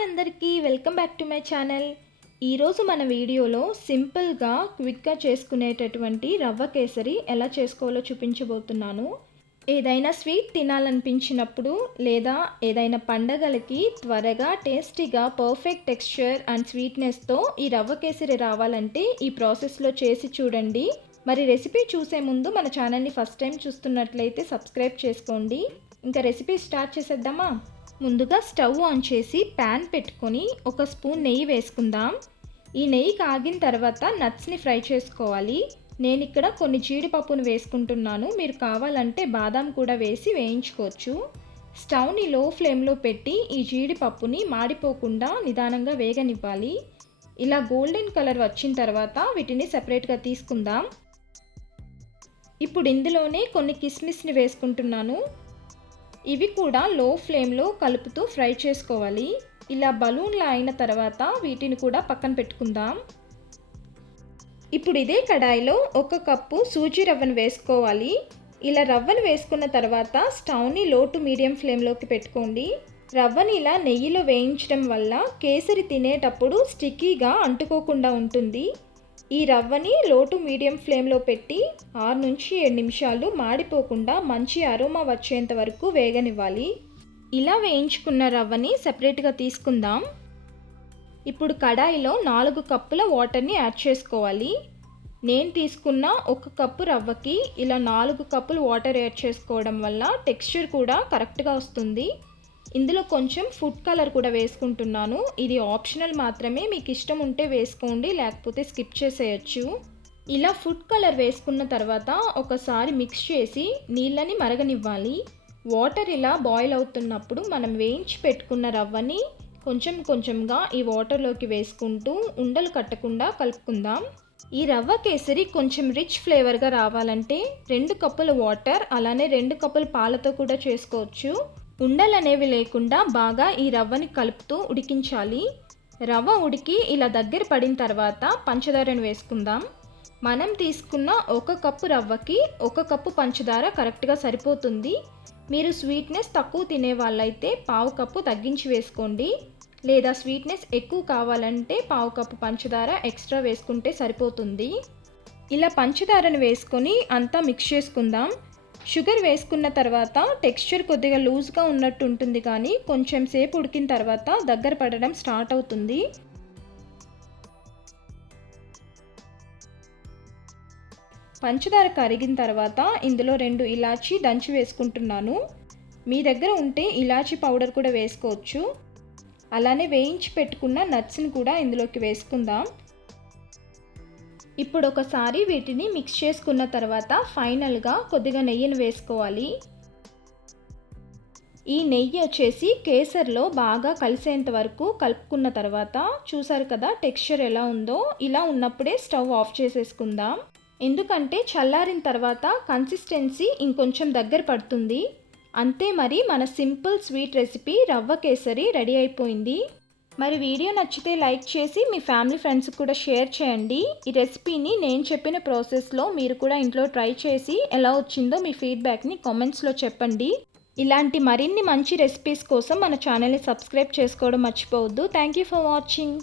Hi అందరికీ welcome back to my channel. ఈరోజు మన వీడియోలో సింపుల్గా క్విక్గా చేసుకునేటటువంటి రవ్వ కేసరి ఎలా చేసుకోవాలో చూపించబోతున్నాను. ఏదైనా స్వీట్ తినాలనిపించినప్పుడు లేదా ఏదైనా పండగలకి త్వరగా టేస్టీగా పర్ఫెక్ట్ టెక్స్చర్ అండ్ స్వీట్నెస్తో ఈ రవ్వ కేసరి రావాలంటే ఈ ప్రాసెస్లో చేసి చూడండి. మరి రెసిపీ చూసే ముందు మన ఛానల్ని ఫస్ట్ టైం చూస్తున్నట్లయితే సబ్స్క్రైబ్ చేసుకోండి. ఇంకా రెసిపీ స్టార్ట్ చేసేద్దామా? ముందుగా స్టవ్ ఆన్ చేసి ప్యాన్ పెట్టుకొని ఒక స్పూన్ నెయ్యి వేసుకుందాం. ఈ నెయ్యి కాగిన తర్వాత నట్స్ని ఫ్రై చేసుకోవాలి. నేను ఇక్కడ కొన్ని జీడిపప్పును వేసుకుంటున్నాను. మీరు కావాలంటే బాదాం కూడా వేసి వేయించుకోవచ్చు. స్టవ్ని లో ఫ్లేమ్లో పెట్టి ఈ జీడిపప్పుని మాడిపోకుండా నిదానంగా వేగనివ్వాలి. ఇలా గోల్డెన్ కలర్ వచ్చిన తర్వాత వీటిని సెపరేట్గా తీసుకుందాం. ఇప్పుడు ఇందులోనే కొన్ని కిస్మిస్ని వేసుకుంటున్నాను. ఇవి కూడా లో ఫ్లేమ్లో కలుపుతూ ఫ్రై చేసుకోవాలి. ఇలా బలూన్లా అయిన తర్వాత వీటిని కూడా పక్కన పెట్టుకుందాం. ఇప్పుడు ఇదే కడాయిలో 1 కప్పు సూజీ రవ్వను వేసుకోవాలి. ఇలా రవ్వను వేసుకున్న తర్వాత స్టవ్ని లో టు మీడియం ఫ్లేమ్లోకి పెట్టుకోండి. రవ్వని ఇలా నెయ్యిలో వేయించడం వల్ల కేసరి తినేటప్పుడు స్టిక్కీగా అంటుకోకుండా ఉంటుంది. ఈ రవ్వని లో టు మీడియం ఫ్లేమ్లో పెట్టి 6 నుంచి 7 నిమిషాలు మాడిపోకుండా మంచి అరోమా వచ్చేంత వరకు వేగనివ్వాలి. ఇలా వేయించుకున్న రవ్వని సెపరేట్గా తీసుకుందాం. ఇప్పుడు కడాయిలో 4 కప్పుల వాటర్ని యాడ్ చేసుకోవాలి. నేను తీసుకున్న 1 కప్పు రవ్వకి ఇలా 4 కప్పులు వాటర్ యాడ్ చేసుకోవడం వల్ల టెక్స్చర్ కూడా కరెక్ట్గా వస్తుంది. ఇందులో కొంచెం ఫుడ్ కలర్ కూడా వేసుకుంటున్నాను. ఇది ఆప్షనల్ మాత్రమే, మీకు ఇష్టం ఉంటే వేసుకోండి, లేకపోతే స్కిప్ చేసేయచ్చు. ఇలా ఫుడ్ కలర్ వేసుకున్న తర్వాత ఒకసారి మిక్స్ చేసి నీళ్ళని మరగనివ్వాలి. వాటర్ ఇలా బాయిల్ అవుతున్నప్పుడు మనం వేయించి పెట్టుకున్న రవ్వని కొంచెం కొంచెంగా ఈ వాటర్లోకి వేసుకుంటూ ఉండలు కట్టకుండా కలుపుకుందాం. ఈ రవ్వ కేసరి కొంచెం రిచ్ ఫ్లేవర్గా రావాలంటే 2 కప్పుల వాటర్ అలానే 2 కప్పుల పాలతో కూడా చేసుకోవచ్చు. ఉండలు అనేవి లేకుండా బాగా ఈ రవ్వని కలుపుతూ ఉడికించాలి. రవ్వ ఉడికి ఇలా దగ్గర పడిన తర్వాత పంచదారను వేసుకుందాం. మనం తీసుకున్న 1 కప్పు రవ్వకి 1 కప్పు పంచదార కరెక్ట్గా సరిపోతుంది. మీరు స్వీట్నెస్ తక్కువ తినే వాళ్ళైతే 1/2 కప్పు తగ్గించి వేసుకోండి, లేదా స్వీట్నెస్ ఎక్కువ కావాలంటే 1/2 కప్పు పంచదార ఎక్స్ట్రా వేసుకుంటే సరిపోతుంది. ఇలా పంచదారను వేసుకొని అంతా మిక్స్ చేసుకుందాం. షుగర్ వేసుకున్న తర్వాత టెక్స్చర్ కొద్దిగా లూజ్గా ఉన్నట్టు ఉంటుంది, కానీ కొంచెం సేపు ఉడికిన తర్వాత దగ్గర పడడం స్టార్ట్ అవుతుంది. పంచదార కరిగిన తర్వాత ఇందులో 2 ఇలాచీ దంచి వేసుకుంటున్నాను. మీ దగ్గర ఉంటే ఇలాచీ పౌడర్ కూడా వేసుకోవచ్చు. అలానే వేయించి పెట్టుకున్న నట్స్ని కూడా ఇందులోకి వేసుకుందాం. ఇప్పుడు ఒకసారి వీటిని మిక్స్ చేసుకున్న తర్వాత ఫైనల్గా కొద్దిగా నెయ్యిని వేసుకోవాలి. ఈ నెయ్యి వచ్చేసి కేసర్లో బాగా కలిసేంత వరకు కలుపుకున్న తర్వాత చూసారు కదా టెక్స్చర్ ఎలా ఉందో. ఇలా ఉన్నప్పుడే స్టవ్ ఆఫ్ చేసేసుకుందాం. ఎందుకంటే చల్లారిన తర్వాత కన్సిస్టెన్సీ ఇంకొంచెం దగ్గర పడుతుంది. అంతే, మరి మన సింపుల్ స్వీట్ రెసిపీ రవ్వ కేసరి రెడీ అయిపోయింది. మరి వీడియో నచ్చితే లైక్ చేసి మీ ఫ్యామిలీ ఫ్రెండ్స్కి కూడా షేర్ చేయండి. ఈ రెసిపీని నేను చెప్పిన ప్రాసెస్లో మీరు కూడా ఇంట్లో ట్రై చేసి ఎలా వచ్చిందో మీ ఫీడ్బ్యాక్ని కామెంట్స్లో చెప్పండి. ఇలాంటి మరిన్ని మంచి రెసిపీస్ కోసం మన ఛానల్ని సబ్స్క్రైబ్ చేసుకోవడం మర్చిపోవద్దు. Thank you for watching.